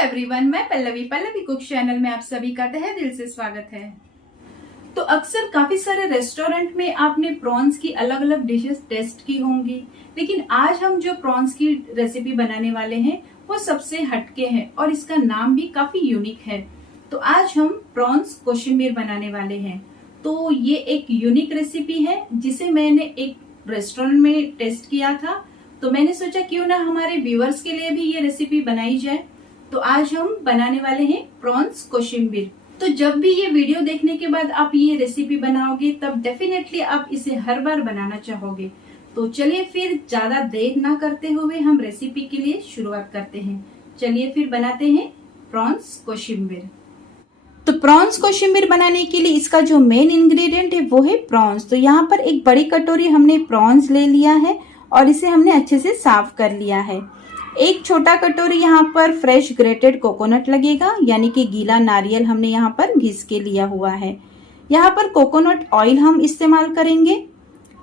Everyone, मैं Pallavi cook channel में आप सभी का तहे दिल से स्वागत है। तो अक्सर काफी सारे रेस्टोरेंट में आपने प्रॉन्स की अलग अलग डिशेस टेस्ट की होंगी, लेकिन आज हम जो प्रॉन्स की रेसिपी बनाने वाले हैं वो सबसे हटके है और इसका नाम भी काफी यूनिक है। तो आज हम प्रॉन्स कोशिम्बीर बनाने वाले हैं। तो ये एक यूनिक रेसिपी है जिसे मैंने एक रेस्टोरेंट में टेस्ट किया था। तो मैंने सोचा क्यों ना हमारे व्यूअर्स के लिए भी ये रेसिपी बनाई जाए। तो आज हम बनाने वाले हैं प्रॉन्स कोशिम्बीर। तो जब भी ये वीडियो देखने के बाद आप ये रेसिपी बनाओगे तब डेफिनेटली आप इसे हर बार बनाना चाहोगे। तो चलिए फिर ज्यादा देर ना करते हुए हम रेसिपी के लिए शुरुआत करते हैं। चलिए फिर बनाते हैं प्रॉन्स कोशिम्बीर। तो प्रॉन्स कोशिम्बीर बनाने के लिए इसका जो मेन इंग्रेडिएंट है वो है प्रॉन्स। तो यहाँ पर एक बड़ी कटोरी हमने प्रॉन्स ले लिया है और इसे हमने अच्छे से साफ कर लिया है। एक छोटा कटोरी यहाँ पर फ्रेश ग्रेटेड कोकोनट लगेगा, यानी कि गीला नारियल हमने यहाँ पर घिस के लिया हुआ है। यहाँ पर कोकोनट ऑयल हम इस्तेमाल करेंगे।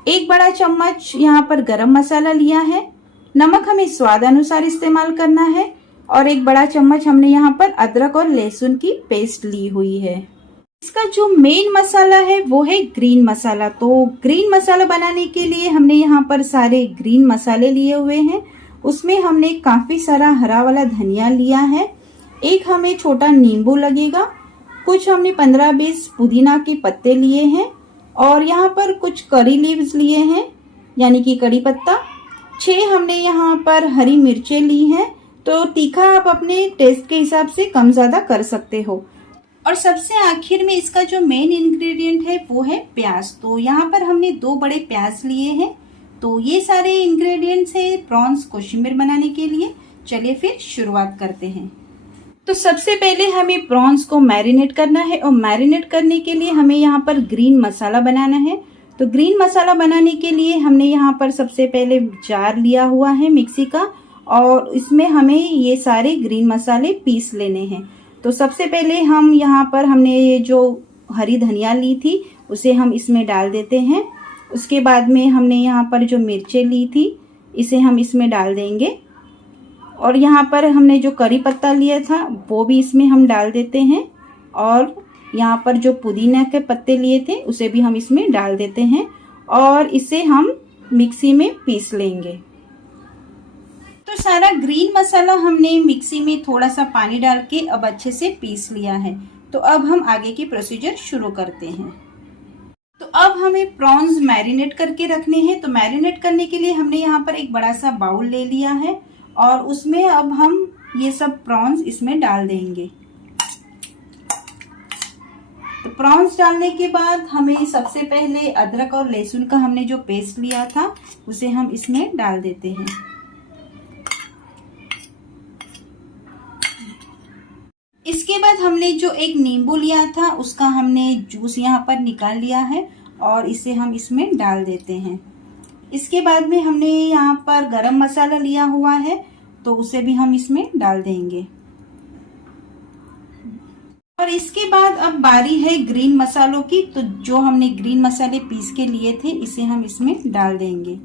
एक बड़ा चम्मच यहाँ पर गरम मसाला लिया है। नमक हमें स्वाद अनुसार इस्तेमाल करना है और एक बड़ा चम्मच हमने यहाँ पर अदरक और लहसुन की पेस्ट ली हुई है। इसका जो मेन मसाला है वो है ग्रीन मसाला। तो ग्रीन मसाला बनाने के लिए हमने यहाँ पर सारे ग्रीन मसाले लिए हुए हैं। उसमें हमने काफी सारा हरा वाला धनिया लिया है। एक हमें छोटा नींबू लगेगा। कुछ हमने 15-20 पुदीना के पत्ते लिए हैं और यहाँ पर कुछ करी लीव्स लिए हैं, यानी कि कड़ी पत्ता। 6 हमने यहाँ पर हरी मिर्चें ली हैं। तो तीखा आप अपने टेस्ट के हिसाब से कम ज्यादा कर सकते हो। और सबसे आखिर में इसका जो मेन इंग्रेडिएंट है वो है प्याज। तो यहाँ पर हमने 2 बड़े प्याज लिए हैं। तो ये सारे इंग्रेडिएंट्स है प्रॉन्स कोशिम्बीर बनाने के लिए। चलिए फिर शुरुआत करते हैं। तो सबसे पहले हमें प्रॉन्स को मैरिनेट करना है और मैरिनेट करने के लिए हमें यहाँ पर ग्रीन मसाला बनाना है। तो ग्रीन मसाला बनाने के लिए हमने यहाँ पर सबसे पहले जार लिया हुआ है मिक्सी का और इसमें हमें ये सारे ग्रीन मसाले पीस लेने हैं। तो सबसे पहले हमने ये जो हरी धनिया ली थी उसे हम इसमें डाल देते हैं। उसके बाद में हमने यहाँ पर जो मिर्चें ली थी इसे हम इसमें डाल देंगे और यहाँ पर हमने जो करी पत्ता लिया था वो भी इसमें हम डाल देते हैं और यहाँ पर जो पुदीना के पत्ते लिए थे उसे भी हम इसमें डाल देते हैं और इसे हम मिक्सी में पीस लेंगे। तो सारा ग्रीन मसाला हमने मिक्सी में थोड़ा सा पानी डाल के अब अच्छे से पीस लिया है। तो अब हम आगे की प्रोसीजर शुरू करते हैं। तो अब हमें प्रॉन्स मैरिनेट करके रखने हैं। तो मैरिनेट करने के लिए हमने यहाँ पर एक बड़ा सा बाउल ले लिया है और उसमें अब हम ये सब प्रॉन्स इसमें डाल देंगे। तो प्रॉन्स डालने के बाद हमें सबसे पहले अदरक और लहसुन का हमने जो पेस्ट लिया था उसे हम इसमें डाल देते हैं। इसके बाद हमने जो एक नींबू लिया था उसका हमने जूस यहाँ पर निकाल लिया है और इसे हम इसमें डाल देते हैं। इसके बाद में हमने यहाँ पर गरम मसाला लिया हुआ है तो उसे भी हम इसमें डाल देंगे। और इसके बाद अब बारी है ग्रीन मसालों की। तो जो हमने ग्रीन मसाले पीस के लिए थे इसे हम इसमें डाल देंगे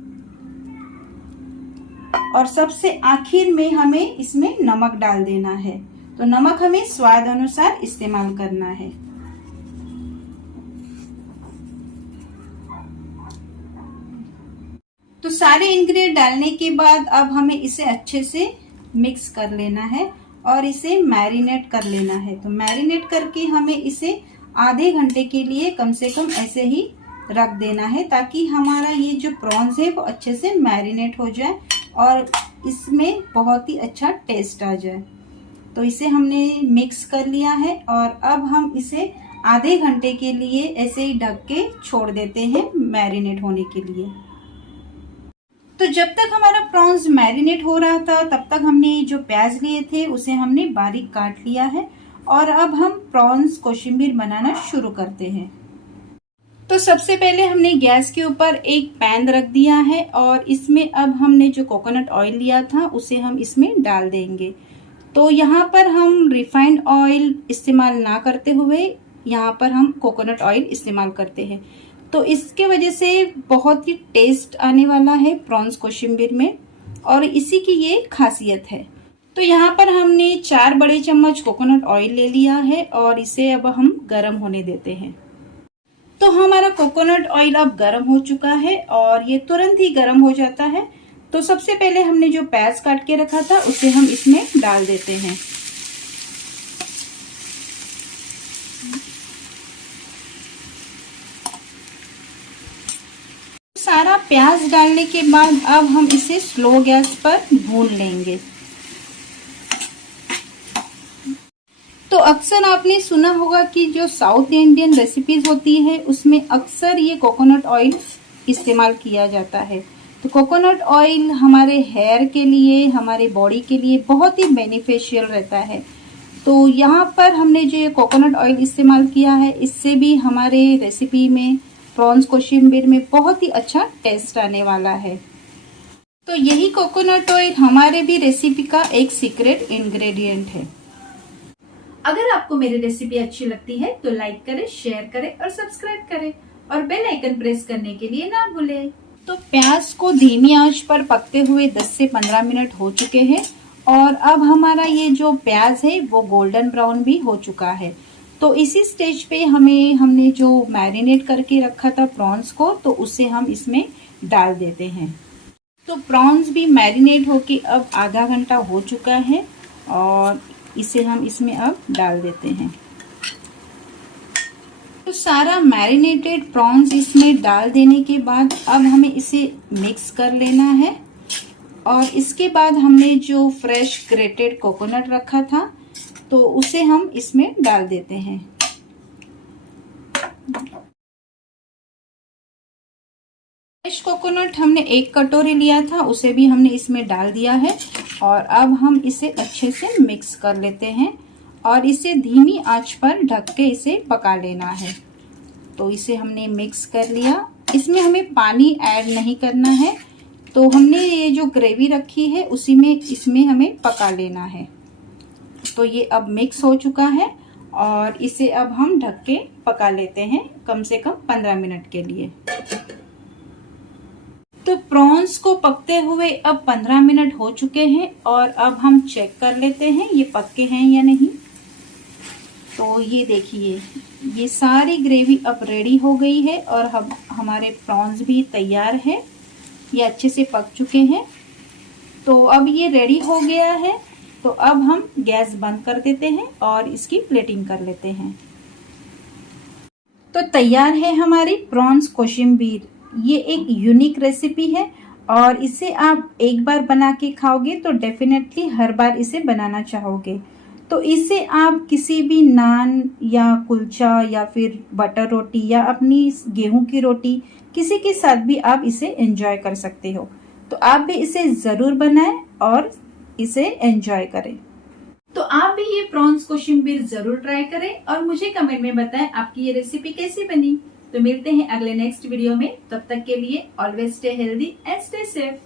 और सबसे आखिर में हमें इसमें नमक डाल देना है। तो नमक हमें स्वाद अनुसार इस्तेमाल करना है। तो सारे इंग्रेडिएंट डालने के बाद अब हमें इसे अच्छे से मिक्स कर लेना है और इसे मैरिनेट कर लेना है। तो मैरिनेट करके हमें इसे आधे घंटे के लिए कम से कम ऐसे ही रख देना है ताकि हमारा ये जो प्रॉन्स है वो अच्छे से मैरिनेट हो जाए और इसमें बहुत ही अच्छा टेस्ट आ जाए। तो इसे हमने मिक्स कर लिया है और अब हम इसे आधे घंटे के लिए ऐसे ही ढक के छोड़ देते हैं मैरिनेट होने के लिए। तो जब तक हमारा प्रॉन्स मैरिनेट हो रहा था तब तक हमने जो प्याज लिए थे उसे हमने बारीक काट लिया है और अब हम प्रॉन्स कोशिम्बीर बनाना शुरू करते हैं। तो सबसे पहले हमने गैस के ऊपर एक पैन रख दिया है और इसमें अब हमने जो कोकोनट ऑयल लिया था उसे हम इसमें डाल देंगे। तो यहाँ पर हम रिफाइंड ऑयल इस्तेमाल ना करते हुए यहाँ पर हम कोकोनट ऑयल इस्तेमाल करते हैं। तो इसके वजह से बहुत ही टेस्ट आने वाला है प्रॉन्स कोशिम्बीर में और इसी की ये खासियत है। तो यहाँ पर हमने 4 बड़े चम्मच कोकोनट ऑयल ले लिया है और इसे अब हम गर्म होने देते हैं। तो हमारा कोकोनट ऑयल अब गर्म हो चुका है और ये तुरंत ही गर्म हो जाता है। तो सबसे पहले हमने जो प्याज काट के रखा था उसे हम इसमें डाल देते हैं। सारा प्याज डालने के बाद अब हम इसे स्लो गैस पर भून लेंगे। तो अक्सर आपने सुना होगा कि जो साउथ इंडियन रेसिपीज होती है उसमें अक्सर ये कोकोनट ऑयल इस्तेमाल किया जाता है। तो कोकोनट ऑयल हमारे हेयर के लिए, हमारे बॉडी के लिए बहुत ही बेनिफिशियल रहता है। तो यहाँ पर हमने जो ये कोकोनट ऑयल इस्तेमाल किया है इससे भी हमारे रेसिपी में, प्रॉन्स कोशिम्बीर में बहुत ही अच्छा टेस्ट आने वाला है। तो यही कोकोनट ऑयल हमारे भी रेसिपी का एक सीक्रेट इंग्रेडिएंट है। अगर आपको मेरी रेसिपी अच्छी लगती है तो लाइक करें, शेयर करें और सब्सक्राइब करें और बेल आइकन प्रेस करने के लिए ना भूलें। तो प्याज को धीमी आंच पर पकते हुए 10 से 15 मिनट हो चुके हैं और अब हमारा ये जो प्याज है वो गोल्डन ब्राउन भी हो चुका है। तो इसी स्टेज पे हमने जो मैरिनेट करके रखा था प्रॉन्स को, तो उसे हम इसमें डाल देते हैं। तो प्रॉन्स भी मैरिनेट होके अब आधा घंटा हो चुका है और इसे हम इसमें अब डाल देते हैं। तो सारा मैरिनेटेड प्रॉन्स इसमें डाल देने के बाद अब हमें इसे मिक्स कर लेना है और इसके बाद हमने जो फ्रेश ग्रेटेड कोकोनट रखा था तो उसे हम इसमें डाल देते हैं। फ्रेश कोकोनट हमने 1 कटोरी लिया था, उसे भी हमने इसमें डाल दिया है और अब हम इसे अच्छे से मिक्स कर लेते हैं और इसे धीमी आंच पर ढक के इसे पका लेना है। तो इसे हमने मिक्स कर लिया। इसमें हमें पानी ऐड नहीं करना है। तो हमने ये जो ग्रेवी रखी है उसी में इसमें हमें पका लेना है। तो ये अब मिक्स हो चुका है और इसे अब हम ढक के पका लेते हैं कम से कम 15 मिनट के लिए। तो प्रॉन्स को पकते हुए अब 15 मिनट हो चुके हैं और अब हम चेक कर लेते हैं ये पक्के हैं या नहीं। तो ये देखिए, ये सारी ग्रेवी अब रेडी हो गई है और हमारे प्रॉन्स भी तैयार है, ये अच्छे से पक चुके हैं। तो अब ये रेडी हो गया है। तो अब हम गैस बंद कर देते हैं और इसकी प्लेटिंग कर लेते हैं। तो तैयार है हमारी प्रॉन्स कोशिम्बीर। ये एक यूनिक रेसिपी है और इसे आप एक बार बना के खाओगे तो डेफिनेटली हर बार इसे बनाना चाहोगे। तो इसे आप किसी भी नान या कुलचा या फिर बटर रोटी या अपनी गेहूं की रोटी, किसी के साथ भी आप इसे एंजॉय कर सकते हो। तो आप भी इसे जरूर बनाएं और इसे एंजॉय करें। तो आप भी ये प्रॉन्स कोशिम्बीर जरूर ट्राई करें और मुझे कमेंट में बताएं आपकी ये रेसिपी कैसी बनी। तो मिलते हैं अगले नेक्स्ट वीडियो में। तब तक के लिए always stay healthy and stay safe.